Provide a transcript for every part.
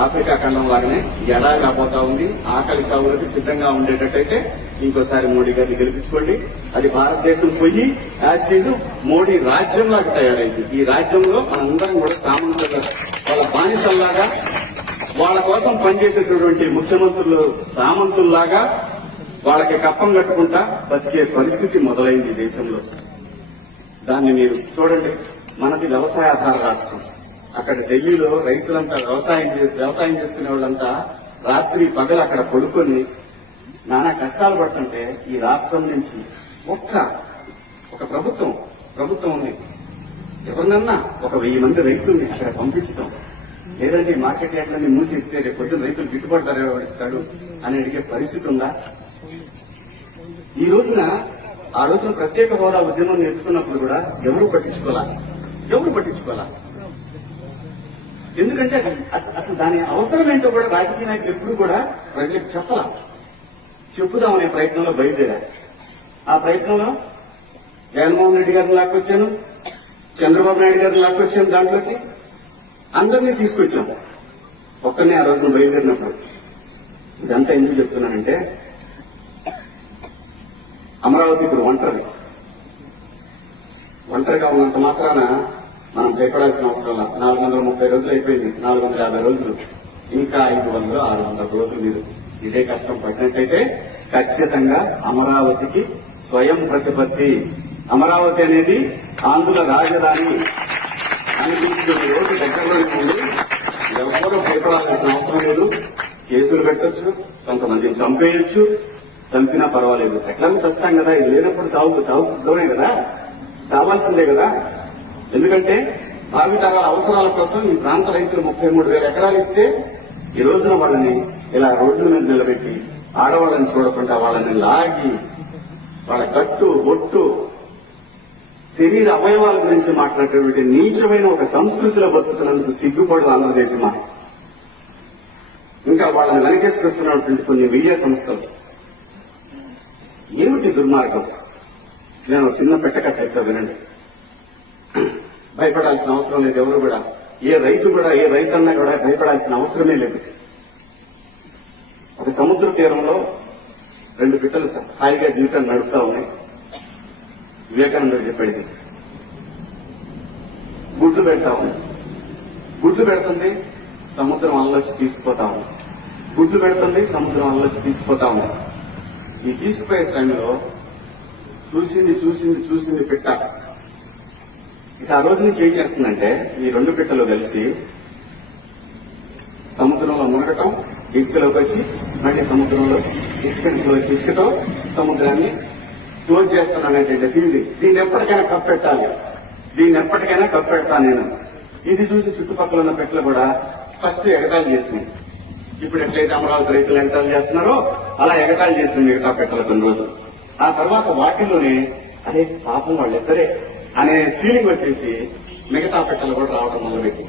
Africa ఖండం లాగానే ఎడాగా పోతా ఉంది. ఆకలి సాగులకు సిద్ధంగా ఉండేటట్టయితే ఇంకోసారి మోడీ గారిని గెలిపించుకోండి. అది భారతదేశం పోయి యాజ్ మోడీ రాజ్యంలాగా తయారైంది. ఈ రాజ్యంలో మనందరం కూడా సామంతులుగా వాళ్ళ బానిసల్లాగా వాళ్ళ కోసం పనిచేసేటటువంటి ముఖ్యమంత్రులు సామంతుల్లాగా వాళ్ళకి కప్పం కట్టుకుంటా బతికే పరిస్థితి మొదలైంది దేశంలో. దాన్ని మీరు చూడండి. మనది వ్యవసాయాధార రాష్ట్రం. అక్కడ ఢిల్లీలో రైతులంతా వ్యవసాయం చేసి వ్యవసాయం చేసుకునే వాళ్ళంతా రాత్రి పగలు అక్కడ పడుకొని నానా కష్టాలు పడుతుంటే ఈ రాష్ట్రం నుంచి ఒక్క ఒక ప్రభుత్వం ప్రభుత్వం ఉంది. ఎవరినన్నా ఒక వెయ్యి మంది రైతుల్ని అక్కడ పంపించడం లేదంటే మార్కెట్ యార్డ్లన్నీ మూసిస్తే రేపు పొద్దున్న రైతులు గిట్టుబాటు ధర ఎవరిస్తాడు అని అడిగే పరిస్థితి ఉందా? ఈ రోజున ఆ రోజున ప్రత్యేక హోదా ఉద్యమం ఎత్తుకున్నప్పుడు కూడా ఎవరు పట్టించుకోవాలా ఎవరు పట్టించుకోవాలా ఎందుకంటే అసలు దాని అవసరం ఏంటో కూడా రాజకీయ నాయకులు ఎప్పుడు కూడా ప్రజలకు చెప్పాల. చెప్పుదామనే ప్రయత్నంలో బయలుదేరా ఆ ప్రయత్నంలో జగన్మోహన్ రెడ్డి గారిని లాక్కొచ్చాను చంద్రబాబు నాయుడు గారిని లాక్కొచ్చాను దాంట్లోకి. అందరినీ తీసుకొచ్చాం. ఒక్కనే ఆ రోజున బయలుదేరినప్పుడు. ఇదంతా ఎందుకు చెప్తున్నానంటే అమరావతి ఇప్పుడు ఒంటరి. ఒంటరిగా ఉన్నంత మాత్రాన మనం భయపడాల్సిన అవసరం నాలుగు వందల ముప్పై రోజులు అయిపోయింది. నాలుగు వందల యాభై రోజులు. ఇంకా ఐదు వందలు ఆరు వందల రోజులు మీరు ఇదే కష్టం పడినట్టయితే ఖచ్చితంగా అమరావతికి స్వయం ప్రతిపత్తి. అమరావతి అనేది ఆంధ్ర రాజధాని. అనిపించుకునే రోజు దగ్గరలో ఉంది ఎవరు భయపడాల్సిన అవసరం లేదు. కేసులు పెట్టొచ్చు కొంతమందిని చంపేయొచ్చు. చంపినా పర్వాలేదు. ఎట్లాగో చస్తాం కదా. ఇది లేనప్పుడు చావుకు చావుకు సిద్ధమే కదా. చావాల్సిందే కదా. ఎందుకంటే భావితరాల అవసరాల కోసం ఈ ప్రాంత రైతులు ముప్పై మూడు వేల ఎకరాలు ఇస్తే ఈ రోజున వాళ్ళని ఇలా రోడ్ల మీద నిలబెట్టి ఆడవాళ్ళని చూడకుండా వాళ్ళని లాగి వాళ్ళ కట్టు బొట్టు శరీర అవయవాల గురించి మాట్లాడేటువంటి నీచమైన ఒక సంస్కృతిలో బతుకుతున్నందుకు సిగ్గుపడదు ఆంధ్రదేశమా మాట ఇంకా వాళ్ళని వెనకేసుకొస్తున్నటువంటి కొన్ని మీడియా సంస్థలు. ఏమిటి దుర్మార్గం? నేను చిన్న పెట్టక చెప్తా వినండి. భయపడాల్సిన అవసరం లేదు ఎవరు కూడా. ఏ రైతు కూడా ఏ రైతన్నా కూడా భయపడాల్సిన అవసరమే లేదు. ఒక సముద్ర తీరంలో రెండు పిట్టలు హాయిగా జీవితం నడుపుతా ఉన్నాయి. వివేకానందుడు చెప్పాడు గుడ్లు పెడతా ఉంది. గుడ్లు పెడుతుంది సముద్రం అల్లొచ్చి తీసుకుపోతా ఉంది. గుడ్లు పెడుతుంది సముద్రం అల్లొచ్చి తీసుకుపోతా ఉంది. ఈ తీసుకుపోయే టైంలో చూసింది చూసింది చూసింది పిట్ట. ఇక ఆ రోజు నుంచి ఏం చేస్తుందంటే ఈ రెండు పిట్టలు కలిసి సముద్రంలో మునగటం ఇసుకలోకి వచ్చి మళ్ళీ సముద్రంలో ఇసుక ఇసుకతో సముద్రాన్ని క్లోజ్ చేస్తున్నానంటే దీన్ని దీన్ని ఎప్పటికైనా కప్పెట్టాలి. దీన్ని ఎప్పటికైనా కప్పెడతా నేను. ఇది చూసి చుట్టుపక్కల ఉన్న పెట్టలు కూడా ఫస్ట్ ఎగటాలు చేసినాయి. ఇప్పుడు ఎట్లయితే అమరావతి రైతులు ఎగటాలు చేస్తున్నారో అలా ఎగటాలు చేసింది మిగతా పెట్టలు కొన్ని రోజులు. ఆ తర్వాత వాటిల్లోనే అదే పాపం వాళ్ళిద్దరే అనే ఫీలింగ్ వచ్చేసి మిగతా పెట్టలు కూడా రావడం మొదలుపెట్టి.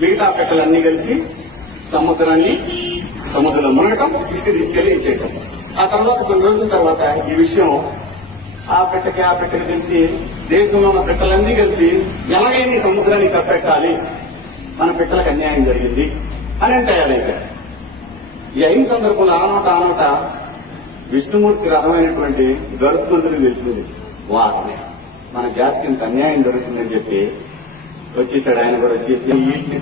మిగతా పెట్టలన్నీ కలిసి సముద్రాన్ని సముద్రంలో మునగటం ఇసుక తీసుకెళ్ళి చేయటం ఆ తర్వాత కొన్ని రోజుల తర్వాత ఈ విషయం ఆ పెట్టకి ఆ పెట్టకి తెలిసి దేశంలో ఉన్న పెట్టలన్నీ కలిసి ఎలాగైంది సముద్రాన్ని కప్పెట్టాలి? మన పెట్టలకు అన్యాయం జరిగింది అని అని తయారైపోయారు. ఈ అయిన సందర్భంలో ఆనోట ఆనోట విష్ణుమూర్తి రథమైనటువంటి గరుత్మంతుడికి తెలిసింది. వారిని. మన జాతికి అన్యాయం జరుగుతుందని చెప్పి వచ్చేసాడు. ఆయన కూడా వచ్చేసి వీటిని